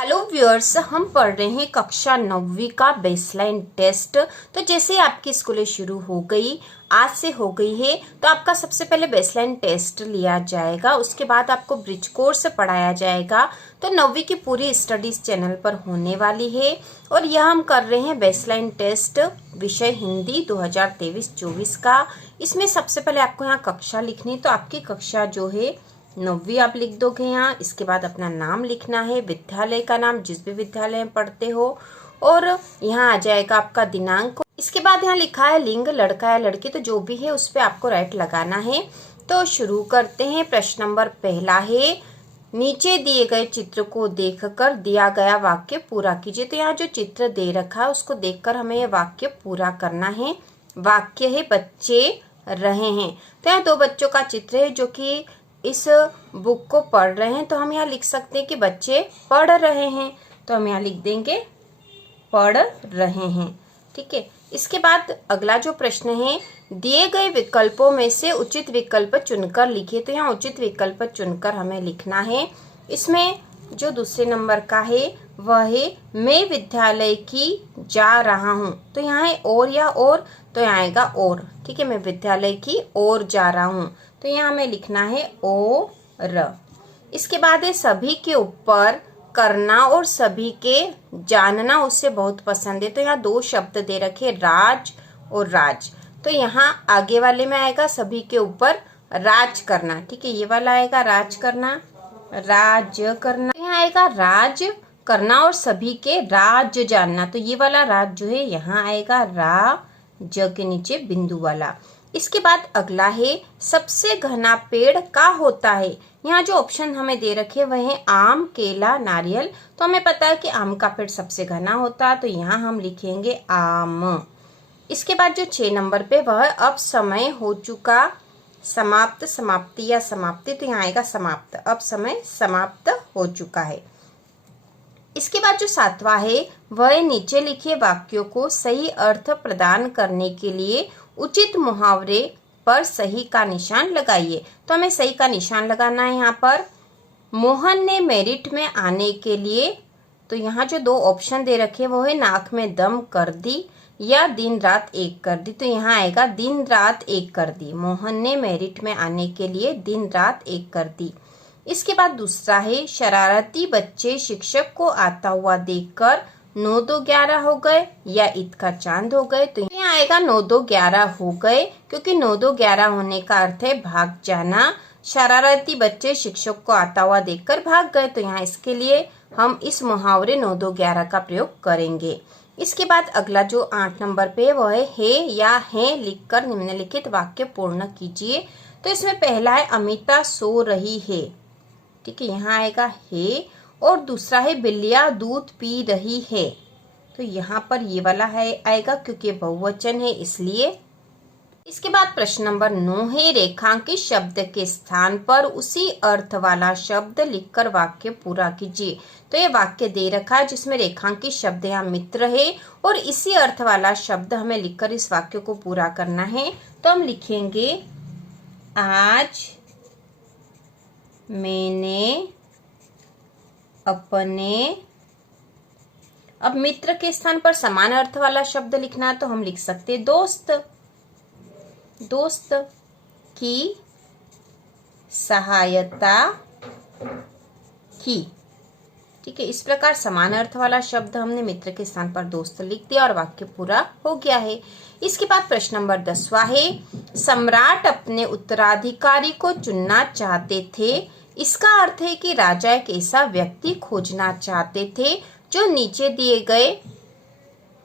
Hello viewers, हम पढ़ रहे हैं कक्षा 9वीं का बेसलाइन टेस्ट। तो जैसे आपकी स्कूलें शुरू हो गई, आज से हो गई है, तो आपका सबसे पहले बेसलाइन टेस्ट लिया जाएगा। उसके बाद आपको ब्रिज कोर्स पढ़ाया जाएगा। तो 9वीं की पूरी स्टडीज चैनल पर होने वाली है और यह हम कर रहे हैं बेसलाइन टेस्ट विषय हिंदी 2023-24 का। इसमें सबसे पहले आपको यहाँ कक्षा लिखनी, तो आपकी कक्षा जो है 9वीं आप लिख दोगे यहाँ। इसके बाद अपना नाम लिखना है, विद्यालय का नाम जिस भी विद्यालय में पढ़ते हो, और यहाँ आ जाएगा आपका दिनांक। इसके बाद यहाँ लिखा है लिंग, लड़का या लड़की, तो जो भी है उस पर आपको राइट लगाना है। तो शुरू करते हैं। प्रश्न नंबर पहला है, नीचे दिए गए चित्र को देखकर दिया गया वाक्य पूरा कीजिए। तो यहाँ जो चित्र दे रखा है उसको देखकर हमें यह वाक्य पूरा करना है। वाक्य है बच्चे रहे हैं। तो यहाँ दो बच्चों का चित्र है जो कि इस बुक को पढ़ रहे हैं। तो हम यहाँ लिख सकते हैं कि बच्चे पढ़ रहे हैं, तो हम यहाँ लिख देंगे पढ़ रहे हैं। ठीक है। इसके बाद अगला जो प्रश्न है, दिए गए विकल्पों में से उचित विकल्प चुनकर लिखिए। तो यहाँ उचित विकल्प चुनकर हमें लिखना है। इसमें जो दूसरे नंबर का है वह है मैं विद्यालय की जा रहा हूँ। तो यहाँ है और या और, तो यहाँ आएगा और। ठीक है, मैं विद्यालय की ओर जा रहा हूँ, तो यहाँ हमें लिखना है ओ र। इसके बाद है सभी के ऊपर करना और सभी के जानना उससे बहुत पसंद है। तो यहाँ दो शब्द दे रखे, राज और राज। तो यहाँ आगे वाले में आएगा सभी के ऊपर राज करना। ठीक है, ये वाला आएगा राज करना, राज करना। यहाँ आएगा राज करना और सभी के राज जानना। तो ये वाला राज जो है यहाँ आएगा रा ज के नीचे बिंदु वाला। इसके बाद अगला है सबसे घना पेड़ का होता है। यहाँ जो ऑप्शन हमें दे रखे वह है आम, केला, नारियल। तो हमें पता है कि आम का पेड़ सबसे घना होता है, तो यहाँ हम लिखेंगे आम। इसके बाद जो 6 नंबर पे वह अब समय हो चुका, समाप्त, समाप्ति या समाप्ति। तो यहाँ आएगा समाप्त, अब समय समाप्त हो चुका है। इसके बाद जो 7वां है वह नीचे लिखे वाक्यों को सही अर्थ प्रदान करने के लिए उचित मुहावरे पर सही का निशान लगाइए। तो हमें सही का निशान लगाना है यहाँ पर। मोहन ने मेरिट में आने के लिए, तो यहाँ जो दो ऑप्शन दे रखे वो है नाक में दम कर दी या दिन रात एक कर दी। तो यहाँ आएगा दिन रात एक कर दी। मोहन ने मेरिट में आने के लिए दिन रात एक कर दी। इसके बाद दूसरा है शरारती बच्चे शिक्षक को आता हुआ देखकर 9 2 11 हो गए या ईद का चांद हो गए। तो यहाँ आएगा 9 2 11 हो गए, क्योंकि 9 2 11 होने का अर्थ है भाग जाना। शरारती बच्चे शिक्षक को आता हुआ देखकर भाग गए, तो यहाँ इसके लिए हम इस मुहावरे 9 2 11 का प्रयोग करेंगे। इसके बाद अगला जो 8 नंबर पे वह है या है लिखकर निम्नलिखित वाक्य पूर्ण कीजिए। तो इसमें पहला है अमिता सो रही है। ठीक है, यहाँ आएगा है। और दूसरा है बिल्लियां दूध पी रही है। तो यहाँ पर ये वाला है आएगा क्योंकि बहुवचन है इसलिए। इसके बाद प्रश्न नंबर 9 है रेखांकित शब्द के स्थान पर उसी अर्थ वाला शब्द लिखकर वाक्य पूरा कीजिए। तो ये वाक्य दे रखा है जिसमें रेखांकित शब्द यहाँ मित्र है और इसी अर्थ वाला शब्द हमें लिखकर इस वाक्य को पूरा करना है। तो हम लिखेंगे आज मैंने अपने, अब मित्र के स्थान पर समान अर्थ वाला शब्द लिखना है, तो हम लिख सकते हैं दोस्त, दोस्त की सहायता की। ठीक है, इस प्रकार समान अर्थ वाला शब्द हमने मित्र के स्थान पर दोस्त लिख दिया और वाक्य पूरा हो गया है। इसके बाद प्रश्न नंबर 10वां है सम्राट अपने उत्तराधिकारी को चुनना चाहते थे। इसका अर्थ है कि राजा एक ऐसा व्यक्ति खोजना चाहते थे जो नीचे दिए गए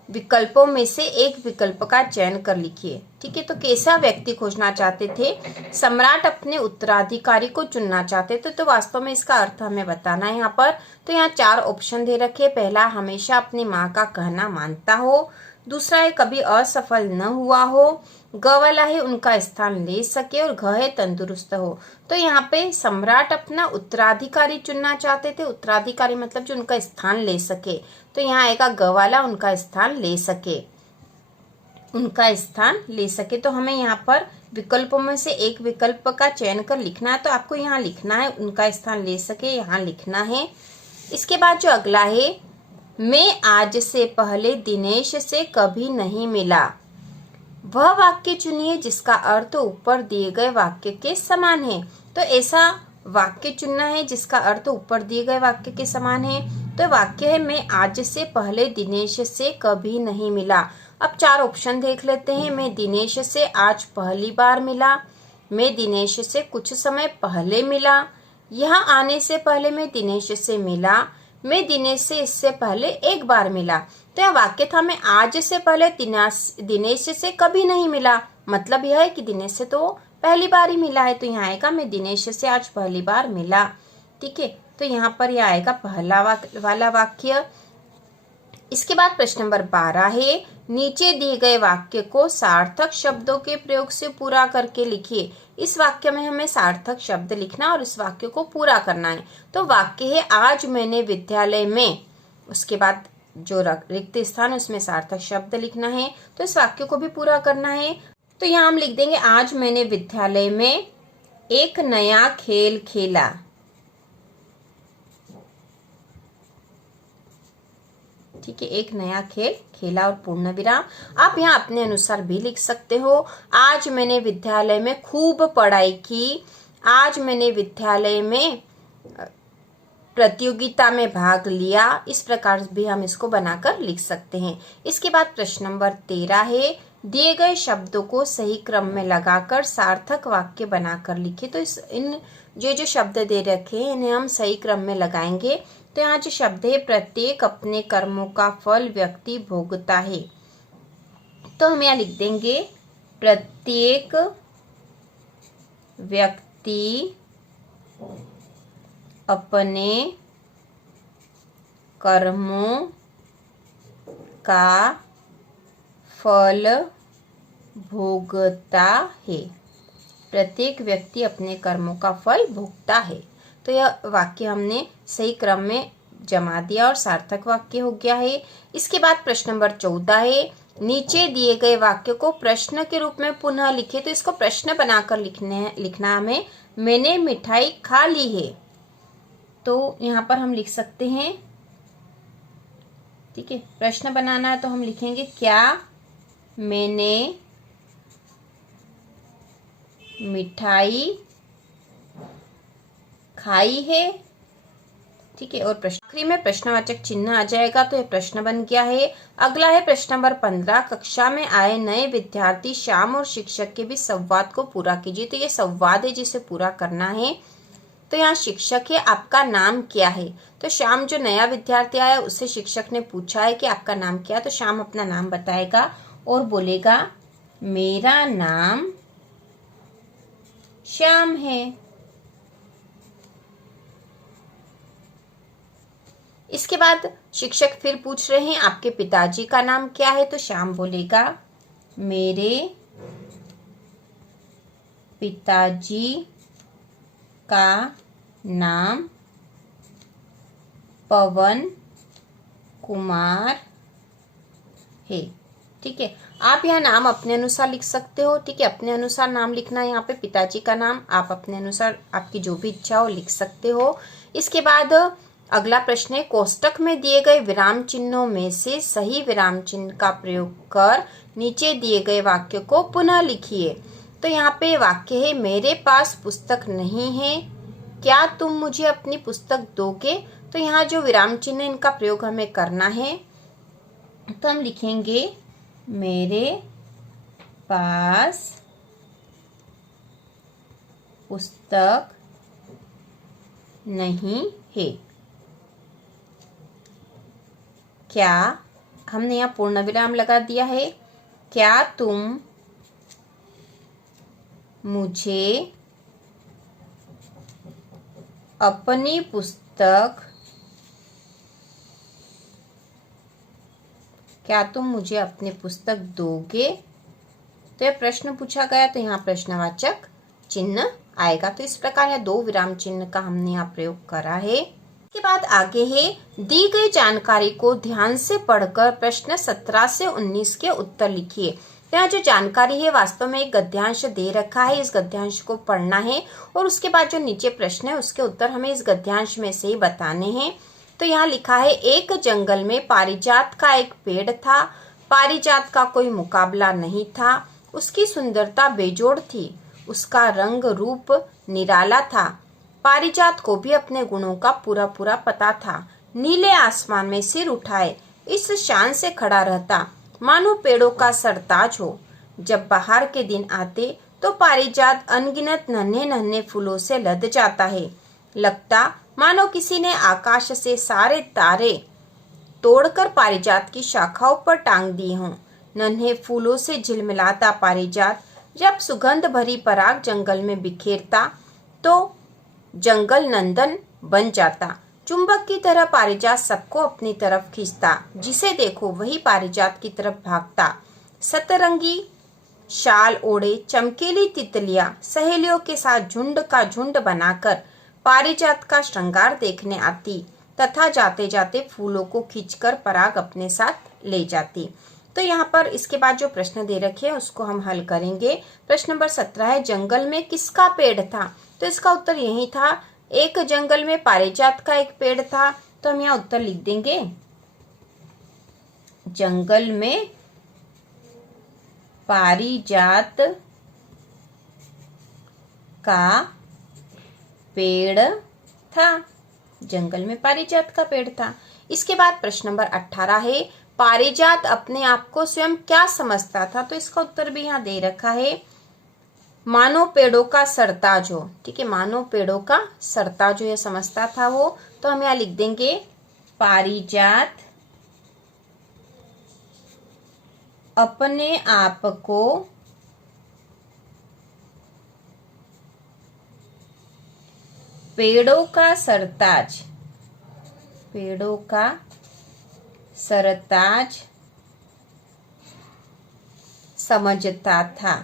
विकल्पों में से एक विकल्प का चयन कर लिखिए। ठीक है, तो कैसा व्यक्ति खोजना चाहते थे? सम्राट अपने उत्तराधिकारी को चुनना चाहते थे। तो वास्तव में इसका अर्थ हमें बताना है यहाँ पर। तो यहाँ 4 ऑप्शन दे रखे। पहला हमेशा अपनी माँ का कहना मानता हो, दूसरा है कभी असफल न हुआ हो, ग वाला है उनका स्थान ले सके, और घ है तंदुरुस्त हो। तो यहाँ पे सम्राट अपना उत्तराधिकारी चुनना चाहते थे। उत्तराधिकारी मतलब जो उनका स्थान ले सके। तो यहाँ आएगा ग वाला उनका स्थान ले सके, उनका स्थान ले सके। तो हमें यहाँ पर विकल्पों में से एक विकल्प का चयन कर लिखना है। तो आपको यहाँ लिखना है उनका स्थान ले सके, यहाँ लिखना है। इसके बाद जो अगला है, मैं आज से पहले दिनेश से कभी नहीं मिला। वह वाक्य चुनिए जिसका अर्थ ऊपर दिए गए वाक्य के समान है। तो ऐसा वाक्य चुनना है जिसका अर्थ ऊपर दिए गए वाक्य के समान है। तो वाक्य है, मैं आज से पहले दिनेश से कभी नहीं मिला। अब 4 ऑप्शन देख लेते हैं। मैं दिनेश से आज पहली बार मिला, मैं दिनेश से कुछ समय पहले मिला, यहाँ आने से पहले मैं दिनेश से मिला, मैं दिनेश से इससे पहले एक बार मिला। तो यह वाक्य था, मैं आज से पहले दिनेश से कभी नहीं मिला। मतलब यह है कि दिनेश से तो पहली बार ही मिला है। तो यहाँ आएगा, मैं दिनेश से आज पहली बार मिला। ठीक है, तो यहाँ पर यह आएगा पहला वाला वाक्य। इसके बाद प्रश्न नंबर 12 है, नीचे दिए गए वाक्य को सार्थक शब्दों के प्रयोग से पूरा करके लिखिए। इस वाक्य में हमें सार्थक शब्द लिखना और इस वाक्य को पूरा करना है। तो वाक्य है, आज मैंने विद्यालय में, उसके बाद जो रिक्त स्थान उसमें सार्थक शब्द लिखना है। तो इस वाक्य को भी पूरा करना है। तो यहाँ हम लिख देंगे, आज मैंने विद्यालय में एक नया खेल खेला। ठीक है, एक नया खेल खेला और पूर्ण विराम। आप यहाँ अपने अनुसार भी लिख सकते हो। आज मैंने विद्यालय में खूब पढ़ाई की, आज मैंने विद्यालय में प्रतियोगिता में भाग लिया। इस प्रकार भी हम इसको बनाकर लिख सकते हैं। इसके बाद प्रश्न नंबर 13 है, दिए गए शब्दों को सही क्रम में लगाकर सार्थक वाक्य बनाकर लिखिए। तो इन जो शब्द दे रखे हैं इन्हें हम सही क्रम में लगाएंगे। तो यहाँ जो शब्द है, प्रत्येक अपने कर्मों का फल व्यक्ति भोगता है। तो हम यहाँ लिख देंगे, प्रत्येक व्यक्ति अपने कर्मों का फल भोगता है। प्रत्येक व्यक्ति अपने कर्मों का फल भोगता है। तो यह वाक्य हमने सही क्रम में जमा दिया और सार्थक वाक्य हो गया है। इसके बाद प्रश्न नंबर 14 है, नीचे दिए गए वाक्य को प्रश्न के रूप में पुनः लिखे। तो इसको प्रश्न बनाकर लिखना हमें, मैंने मिठाई खा ली है। तो यहाँ पर हम लिख सकते हैं, ठीक है, प्रश्न बनाना है तो हम लिखेंगे, क्या मैंने मिठाई खाई है। ठीक है, और प्रश्न आखिरी में प्रश्नवाचक चिन्ह आ जाएगा। तो यह प्रश्न बन गया है। अगला है प्रश्न नंबर 15, कक्षा में आए नए विद्यार्थी श्याम और शिक्षक के बीच संवाद को पूरा कीजिए। तो ये संवाद है जिसे पूरा करना है। तो यहाँ शिक्षक है, आपका नाम क्या है। तो श्याम जो नया विद्यार्थी आया उससे शिक्षक ने पूछा है कि आपका नाम क्या है। तो श्याम अपना नाम बताएगा और बोलेगा, मेरा नाम श्याम है। इसके बाद शिक्षक फिर पूछ रहे हैं, आपके पिताजी का नाम क्या है। तो श्याम बोलेगा, मेरे पिताजी का नाम पवन कुमार है। ठीक है, आप यहाँ नाम अपने अनुसार लिख सकते हो। ठीक है, अपने अनुसार नाम लिखना है। यहाँ पे पिताजी का नाम आप अपने अनुसार, आपकी जो भी इच्छा हो लिख सकते हो। इसके बाद अगला प्रश्न है, कोष्टक में दिए गए विराम चिन्हों में से सही विराम चिन्ह का प्रयोग कर नीचे दिए गए वाक्य को पुनः लिखिए। तो यहाँ पे वाक्य है, मेरे पास पुस्तक नहीं है, क्या तुम मुझे अपनी पुस्तक दोगे। तो यहाँ जो विराम चिन्ह है इनका प्रयोग हमें करना है। तो हम लिखेंगे, मेरे पास पुस्तक नहीं है, क्या, हमने यहाँ पूर्ण विराम लगा दिया है, क्या तुम मुझे अपनी पुस्तक, क्या तुम मुझे अपनी पुस्तक दोगे। तो यह प्रश्न पूछा गया, तो यहाँ प्रश्नवाचक चिन्ह आएगा। तो इस प्रकार यह 2 विराम चिन्ह का हमने यहाँ प्रयोग करा है। इसके बाद आगे है, दी गई जानकारी को ध्यान से पढ़कर प्रश्न 17 से 19 के उत्तर लिखिए। यहाँ जो जानकारी है वास्तव में एक गद्यांश दे रखा है, इस गद्यांश को पढ़ना है और उसके बाद जो नीचे प्रश्न है उसके उत्तर हमें इस गद्यांश में से ही बताने हैं। तो यहाँ लिखा है एक जंगल में पारिजात का एक पेड़ था। पारिजात का कोई मुकाबला नहीं था। उसकी सुंदरता बेजोड़ थी। उसका रंग रूप निराला था। पारिजात को भी अपने गुणों का पूरा पूरा पता था। नीले आसमान में सिर उठाए इस शान से खड़ा रहता मानो पेड़ों का सरताज हो। जब बाहर के दिन आते तो पारिजात अनगिनत नन्हे नन्हे फूलों से लद जाता है। लगता मानो किसी ने आकाश से सारे तारे तोड़कर पारिजात की शाखाओं पर टांग दिए हों। नन्हे फूलों से झिलमिलाता पारिजात जब सुगंध भरी पराग जंगल में बिखेरता तो जंगल नंदन बन जाता। चुंबक की तरह पारिजात सबको अपनी तरफ खींचता। जिसे देखो वही पारिजात की तरफ भागता। सतरंगी शाल ओढ़े चमकीली तितलियां सहेलियों के साथ झुंड का झुंड बनाकर पारिजात का श्रृंगार देखने आती तथा जाते जाते फूलों को खींचकर पराग अपने साथ ले जाती। तो यहाँ पर इसके बाद जो प्रश्न दे रखे हैं उसको हम हल करेंगे। प्रश्न नंबर 17 है जंगल में किसका पेड़ था? तो इसका उत्तर यही था, एक जंगल में पारिजात का एक पेड़ था। तो हम यहाँ उत्तर लिख देंगे, जंगल में पारिजात का पेड़ था। जंगल में पारिजात का पेड़ था। इसके बाद प्रश्न नंबर 18 है पारिजात अपने आप को स्वयं क्या समझता था? तो इसका उत्तर भी यहाँ दे रखा है, मानो पेड़ों का सरताज हो। ठीक है, मानो पेड़ों का सरताज हो यह समझता था वो। तो हम यहाँ लिख देंगे पारिजात अपने आप को पेड़ों का सरताज समझता था।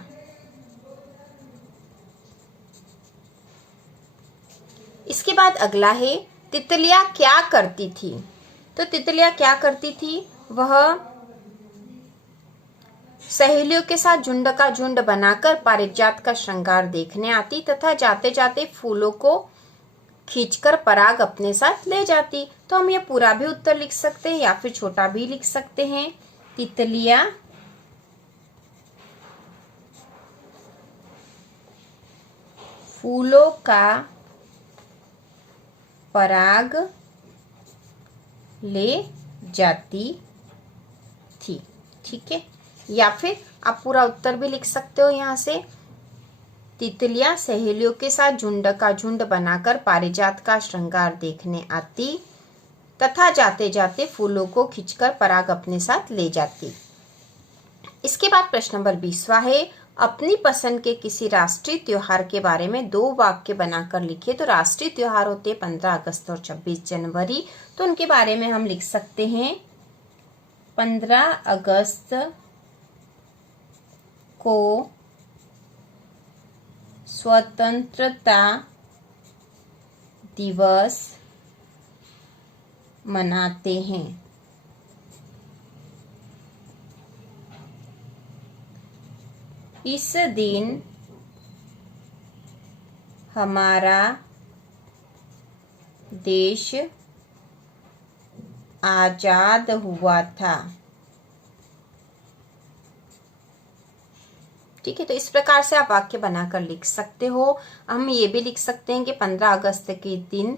इसके बाद अगला है तितलियां क्या करती थी? तो तितलियां क्या करती थी? वह सहेलियों के साथ झुंड का झुंड बनाकर पारिजात का श्रृंगार देखने आती तथा जाते जाते फूलों को खींचकर पराग अपने साथ ले जाती। तो हम ये पूरा भी उत्तर लिख सकते हैं या फिर छोटा भी लिख सकते हैं। तितलियां फूलों का पराग ले जाती थी। ठीक है, या फिर आप पूरा उत्तर भी लिख सकते हो यहाँ से, तितलियां सहेलियों के साथ झुंड का झुंड बनाकर पारिजात का श्रृंगार देखने आती तथा जाते जाते फूलों को खींचकर पराग अपने साथ ले जाती। इसके बाद प्रश्न नंबर 20वां है अपनी पसंद के किसी राष्ट्रीय त्योहार के बारे में 2 वाक्य बनाकर लिखिए। तो राष्ट्रीय त्योहार होते हैं 15 अगस्त और 26 जनवरी। तो उनके बारे में हम लिख सकते हैं 15 अगस्त को स्वतंत्रता दिवस मनाते हैं। इस दिन हमारा देश आजाद हुआ था। ठीक है, तो इस प्रकार से आप वाक्य बनाकर लिख सकते हो। हम ये भी लिख सकते हैं कि 15 अगस्त के दिन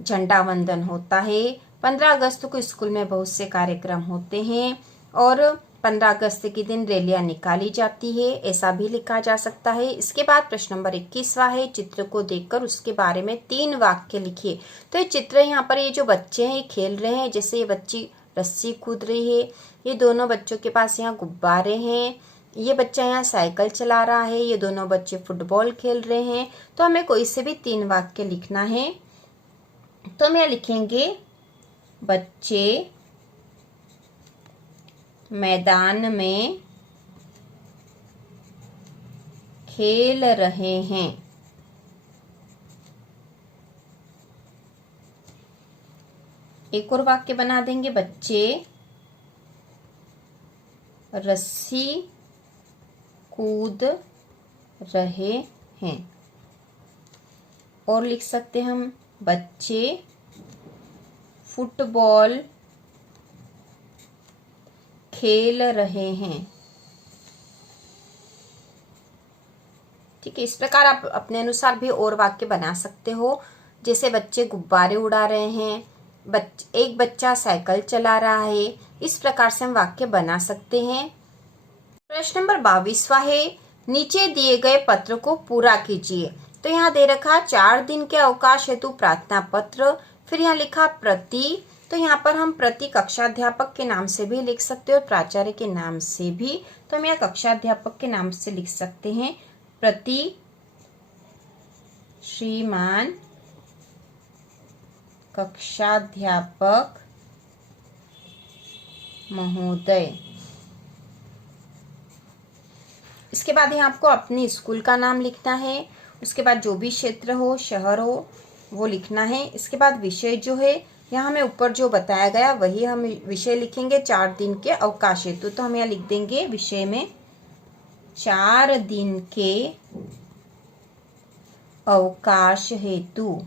झंडा वंदन होता है। 15 अगस्त को स्कूल में बहुत से कार्यक्रम होते हैं और 15 अगस्त के दिन रैलियां निकाली जाती है, ऐसा भी लिखा जा सकता है। इसके बाद प्रश्न नंबर 21वां है चित्र को देखकर उसके बारे में 3 वाक्य लिखिए। तो ये चित्र यहाँ पर ये जो बच्चे हैं ये खेल रहे हैं, जैसे ये बच्ची रस्सी कूद रही है, ये दोनों बच्चों के पास यहाँ गुब्बारे हैं, ये बच्चा यहाँ साइकिल चला रहा है, ये दोनों बच्चे फुटबॉल खेल रहे हैं। तो हमें कोई से भी 3 वाक्य लिखना है। तो हम यहाँ लिखेंगे बच्चे मैदान में खेल रहे हैं। एक और वाक्य बना देंगे बच्चे रस्सी कूद रहे हैं। और लिख सकते हम बच्चे फुटबॉल खेल रहे हैं। ठीक है, इस प्रकार आप अपने अनुसार भी और वाक्य बना सकते हो। जैसे बच्चे गुब्बारे उड़ा रहे हैं, एक बच्चा साइकिल चला रहा है। इस प्रकार से हम वाक्य बना सकते हैं। प्रश्न नंबर 22वां है, नीचे दिए गए पत्र को पूरा कीजिए। तो यहाँ दे रखा 4 दिन के अवकाश हेतु प्रार्थना पत्र, फिर यहाँ लिखा प्रति। तो यहाँ पर हम प्रति कक्षाध्यापक के नाम से भी लिख सकते हो और प्राचार्य के नाम से भी। तो हम यहाँ कक्षाध्यापक के नाम से लिख सकते हैं, प्रति श्रीमान कक्षाध्यापक महोदय। इसके बाद यहाँ आपको अपने स्कूल का नाम लिखना है। उसके बाद जो भी क्षेत्र हो, शहर हो, वो लिखना है। इसके बाद विषय जो है, यहाँ हमें ऊपर जो बताया गया वही हम विषय लिखेंगे। 4 दिन के अवकाश हेतु, तो हम यहाँ लिख देंगे विषय में 4 दिन के अवकाश हेतु,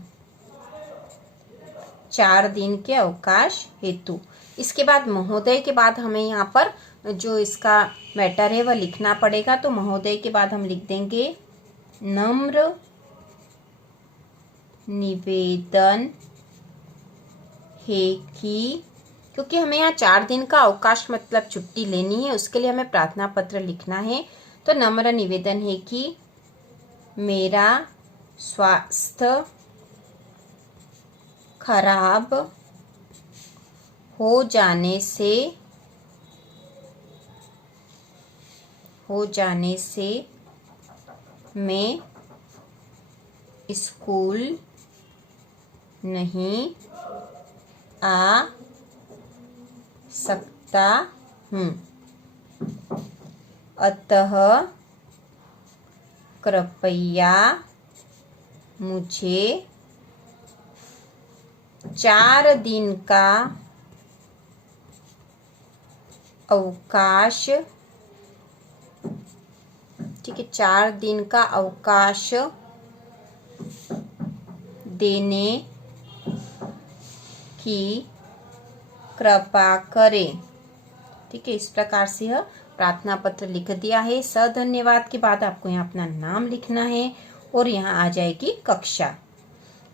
4 दिन के अवकाश हेतु। इसके बाद महोदय के बाद हमें यहाँ पर जो इसका मैटर है वह लिखना पड़ेगा। तो महोदय के बाद हम लिख देंगे नम्र निवेदन है कि, क्योंकि हमें यहाँ 4 दिन का अवकाश मतलब छुट्टी लेनी है, उसके लिए हमें प्रार्थना पत्र लिखना है। तो नम्र निवेदन है कि मेरा स्वास्थ्य खराब हो जाने से मैं स्कूल नहीं आ सकता हूँ, अतः कृपया मुझे 4 दिन का अवकाश, ठीक है, 4 दिन का अवकाश देने की कृपा करें। ठीक है, इस प्रकार से यह प्रार्थना पत्र लिख दिया है। धन्यवाद के बाद आपको यहाँ अपना नाम लिखना है और यहाँ आ जाएगी कक्षा।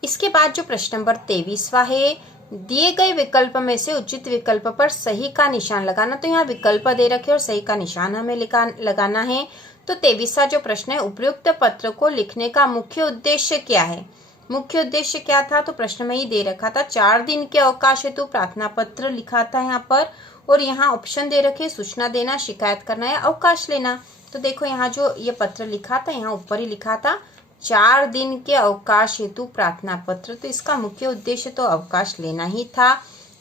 इसके बाद जो प्रश्न नंबर 23वां है, दिए गए विकल्प में से उचित विकल्प पर सही का निशान लगाना। तो यहाँ विकल्प दे रखे और सही का निशान हमें लगाना है। तो 23वां जो प्रश्न है, उपयुक्त पत्र को लिखने का मुख्य उद्देश्य क्या है। मुख्य उद्देश्य क्या था, तो प्रश्न में ही दे रखा था 4 दिन के अवकाश हेतु प्रार्थना पत्र लिखा था यहाँ पर, और यहाँ ऑप्शन दे रखे सूचना देना, शिकायत करना या अवकाश लेना। तो देखो यहाँ जो ये पत्र लिखा था, यहाँ ऊपर ही लिखा था 4 दिन के अवकाश हेतु प्रार्थना पत्र। तो इसका मुख्य उद्देश्य तो अवकाश लेना ही था।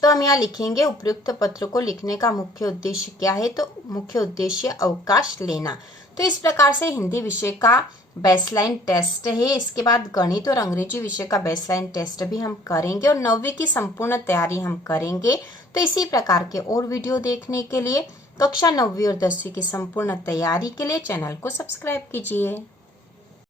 तो हम यहाँ लिखेंगे उपयुक्त पत्र को लिखने का मुख्य उद्देश्य क्या है, तो मुख्य उद्देश्य अवकाश लेना। तो इस प्रकार से हिंदी विषय का बेसलाइन टेस्ट है। इसके बाद गणित और अंग्रेजी विषय का बेसलाइन टेस्ट भी हम करेंगे और 9वीं की संपूर्ण तैयारी हम करेंगे। तो इसी प्रकार के और वीडियो देखने के लिए कक्षा 9वीं और 10वीं की संपूर्ण तैयारी के लिए चैनल को सब्सक्राइब कीजिए।